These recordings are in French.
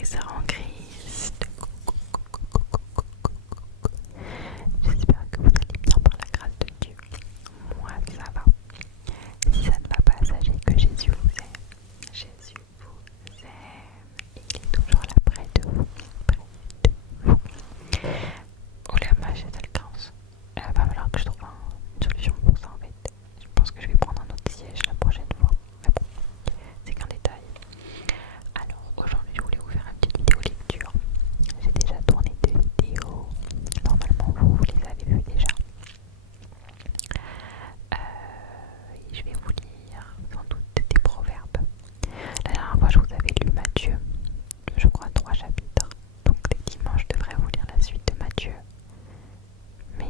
et sœurs en Christ. J'espère que vous allez bien par la grâce de Dieu. Moi, ça va. Si ça ne va pas, sachez que Jésus vous aime. Jésus vous aime. Et il est toujours là près de vous. Près de vous. Oh la vache, c'est le chaos. Il va falloir que je trouve une solution pour ça en fait. Je pense que je vais prendre un autre siège la prochaine fois. Mais bon, c'est qu'un détail. Alors aujourd'hui je voulais vous faire une petite vidéo lecture. J'ai déjà tourné 2 vidéos. Normalement vous les avez vues déjà. Et je vais vous lire sans doute des proverbes. La dernière fois je vous avais lu Matthieu. Je crois 3 chapitres. Donc techniquement je devrais vous lire la suite de Matthieu. Mais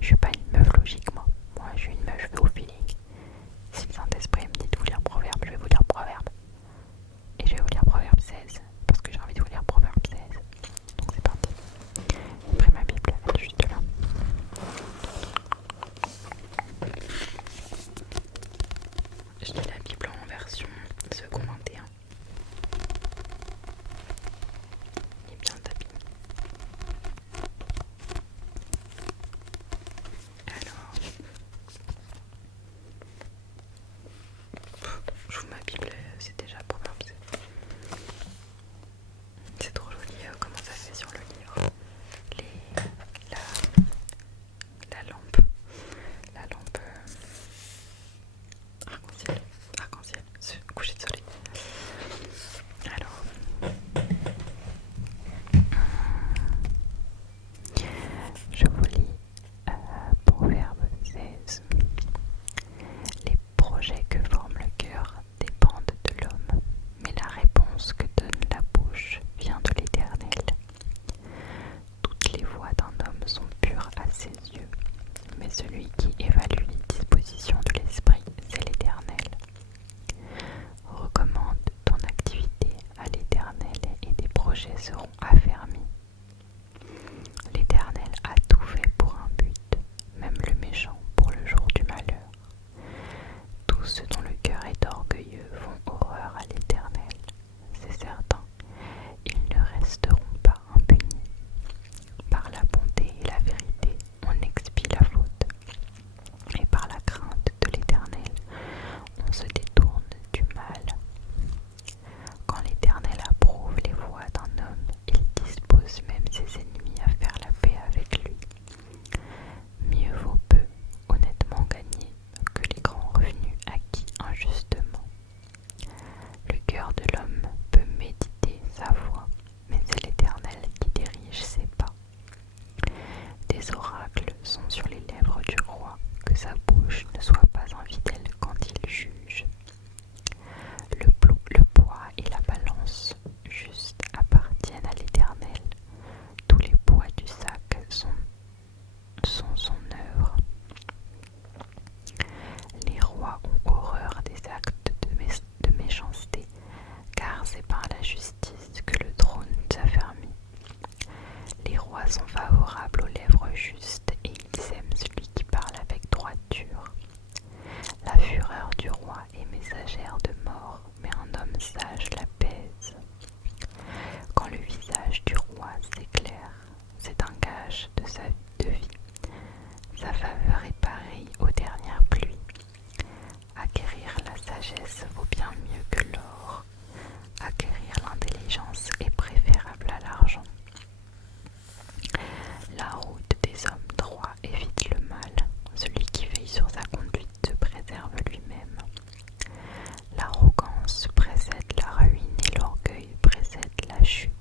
je suis pas une meuf logique moi. Moi je suis une meuf, je vais au feeling. Si le Saint-Esprit me dit de vous lire Proverbe, je vais vous lire Proverbe. Et je vais vous lire Proverbe 16. Parce que j'ai envie de vous lire Proverbe 16. Donc c'est parti. J'ai pris ma Bible, elle est juste là. Je lis la Bible en version second 21. Il est bien tapis. Alors, j'ouvre ma Bible, c'est déjà Proverbe 16. C'est trop joli comment ça fait sur le livre. La, la lampe. La lampe arc-en-ciel, ce coucher de soleil. Alors, je vous lis Proverbe 16. Les projets que forme le cœur dépendent de l'homme, mais la réponse que donne la bouche vient de l'Éternel. Toutes les voies d'un homme sont pures à ses yeux, mais celui qui évalue les dispositions de l'esprit, c'est l'Éternel. Recommande ton activité à l'Éternel et tes projets seront affermis. L'Éternel a tout fait pour un but, même le méchant pour le jour du malheur. Tous ceux dont le cœur est orgueilleux font horreur à l'Éternel. C'est certain, ils ne resteront pas impunis. Par la bonté et la vérité, on expie la faute. Et par la crainte de l'Éternel, on se détourne du mal. Quand l'Éternel approuve les voies d'un homme, il dispose même ses ennemis à faire la paix avec lui. Mieux vaut peu honnêtement gagner que les grands revenus acquis injustement. Le cœur de l'homme peut méditer sa voie, mais c'est l'Éternel qui dirige ses pas. Des oracles sont sur les lèvres du roi, que sa bouche ne soit pas infidèle quand il juge. Le poids et la balance juste appartiennent à l'Éternel. Tous les poids du sac sont son œuvre. Les rois ont horreur des actes de méchanceté, car c'est par la justice que le trône s'affermit. Les rois sont favorables aux lèvres justes et ils aiment celui qui parle avec droiture. La fureur du roi est messagère de mort, mais un homme sage l'apaise. Quand le visage du roi s'éclaire, c'est un gage de vie. Sa faveur est pareille aux dernières pluies. Acquérir la sagesse vaut bien mieux que l'or. Acquérir l'intelligence est préférable à l'argent. La route des hommes droits évite le mal. Celui qui veille sur sa conduite se préserve lui-même. L'arrogance précède la ruine et l'orgueil précède la chute.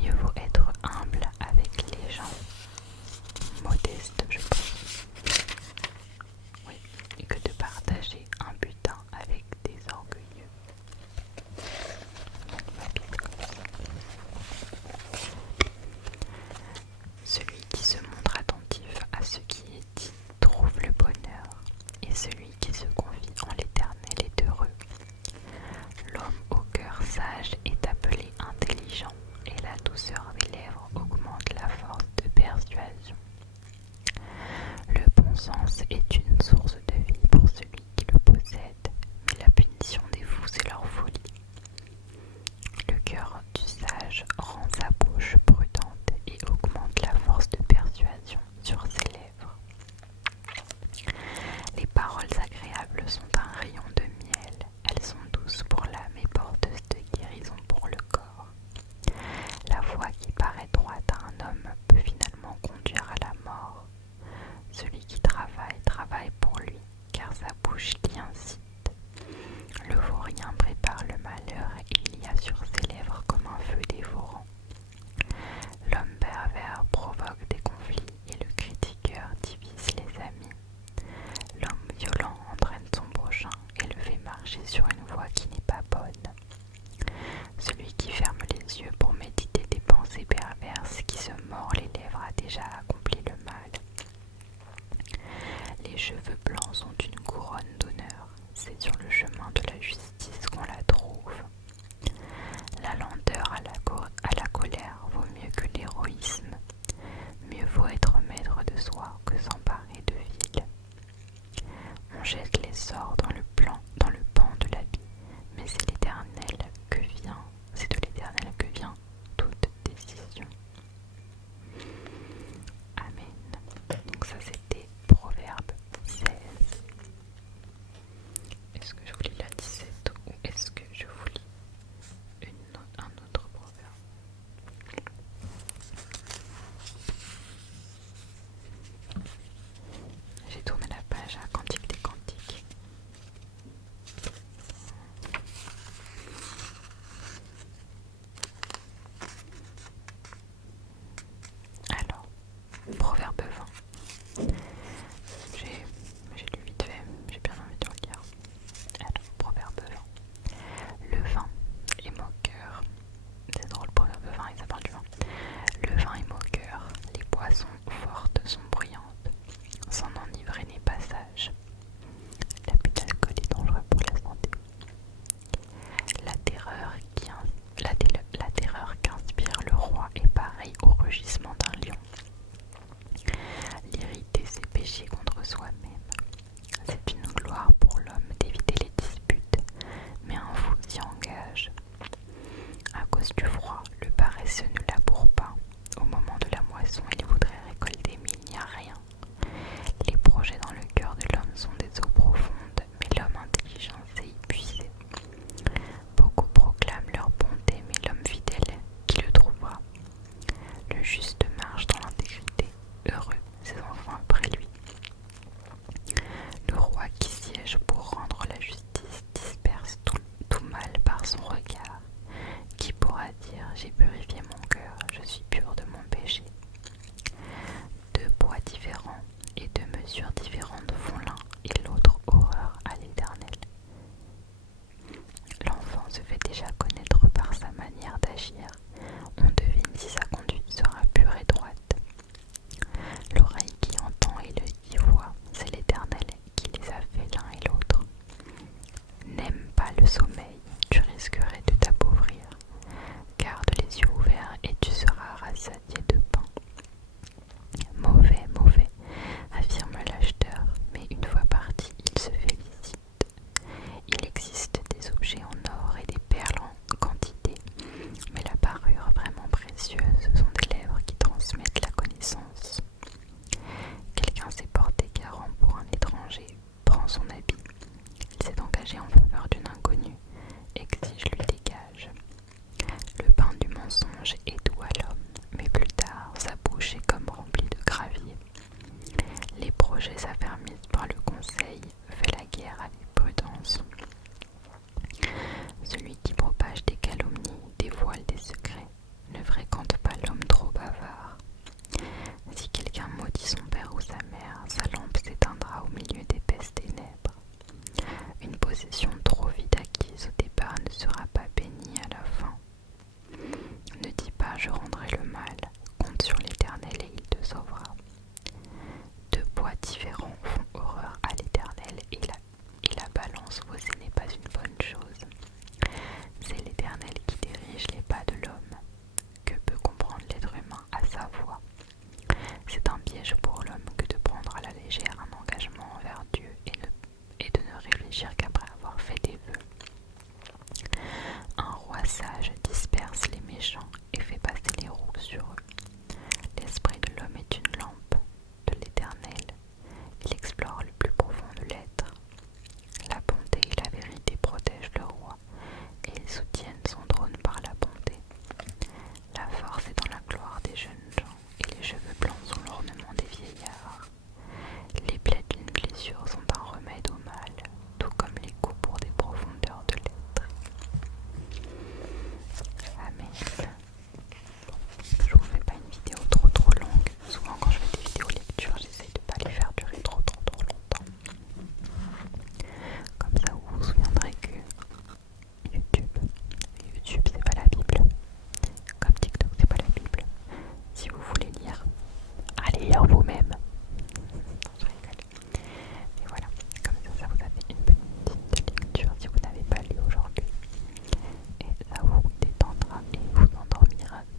Mieux vaut être humble avec les gens, modeste, je pense, oui, et que de partager un butin avec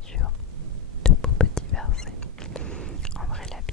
sur de beaux petits versets. En vrai, la